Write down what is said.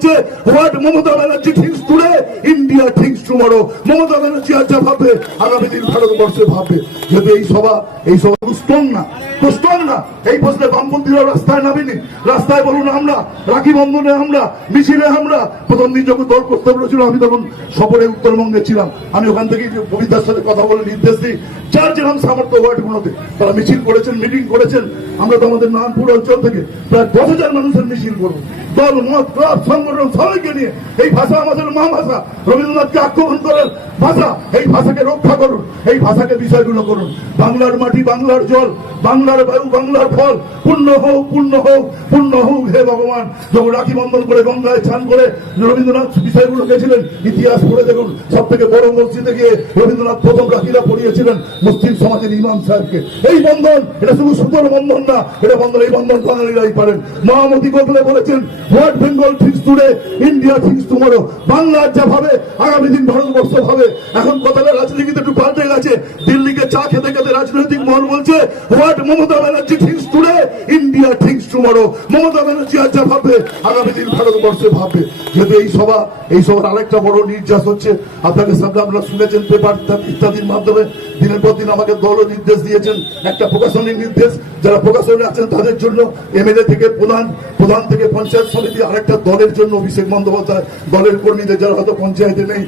What Mamata Banerjee thinks today, India thinks tomorrow. Mamata Banerjee আজ যা ভাবে আগামী দিন ভারতবর্ষে ভাবে। যদি এই সভা স্ট্রং না এই প্রশ্নে বামপন্থীরা রাস্তায় নামেনি। রাস্তায় বলুন আমরা রাখি বন্ধনে আমরা মিছিলে আমরা প্রথম দিন যখন দল করতে বলেছিল আমি তখন সফরে উত্তরবঙ্গে ছিলাম। আমি ওখান থেকে কবিতার সাথে কথা বলে নির্দেশ দিই যার যেরকম সামর্থ্য ওয়ার্ডগুলোতে তারা মিছিল করেছেন, মিটিং করেছেন। আমরা তো আমাদের নারায়ণপুর অঞ্চল থেকে প্রায় 10,000 মানুষের মিছিল করবো। দল মত ক্লাব সংগঠন সবাইকে নিয়ে এই ভাষা আমাদের মা ভাষা, রবীন্দ্রনাথকে আক্রমণ করার ভাষা, এই ভাষাকে রক্ষা করুন, এই ভাষাকে বিষয়গুলো করুন। বাংলার মাটি, বাংলার জল, বাংলার বায়ু, বাংলার ফল পূর্ণ হোক, পূর্ণ হোক, পূর্ণ হোক হে ভগবান। যখন রাখি বন্ধন করে গঙ্গায় স্নান করে রবীন্দ্রনাথ বিষয়গুলো গেছিলেন, ইতিহাস পড়ে দেখুন। সব থেকে বড় মসজিদে গিয়ে রবীন্দ্রনাথ প্রথম রাখিরা পড়িয়েছিলেন মুসলিম সমাজের ইমাম সাহেবকে। এই বন্ধন এটা শুধু সুতোর বন্ধন না, এটা বন্ধন, এই বন্ধন বাঙালিরাই পারেন। মহামতি গোখলে বলেছেন what Bengal things today, India things tomorrow. বাংলার যা ভাবে আগামী দিন ভারতবর্ষ ভাবে। এখন কথাটা রাজনীতিতে একটু পাল্টে গেছে। দিল্লিকে চা খেতে খেতে রাজনৈতিক মহল বলছে what Mamata Banerjee things today, India things tomorrow. Mamata Banerjee আজ যা ভাবে আগামী দিন ভারতবর্ষে ভাবে। যদি এই সভার আরেকটা বড় নির্যাস হচ্ছে, আপনাকে সামনে আপনারা শুনেছেন পেপার ইত্যাদির মাধ্যমে দিনের পর দিন আমাকে দলও নির্দেশ দিয়েছেন, একটা প্রকাশনের নির্দেশ। যারা প্রকাশনে আছেন তাদের জন্য এমএলএ থেকে প্রধান থেকে পঞ্চায়েত সমিতি, আরেকটা দলের জন্য অভিষেক বন্দ্যোপাধ্যায়, দলের কর্মীদের যারা হয়তো পঞ্চায়েতে নেই।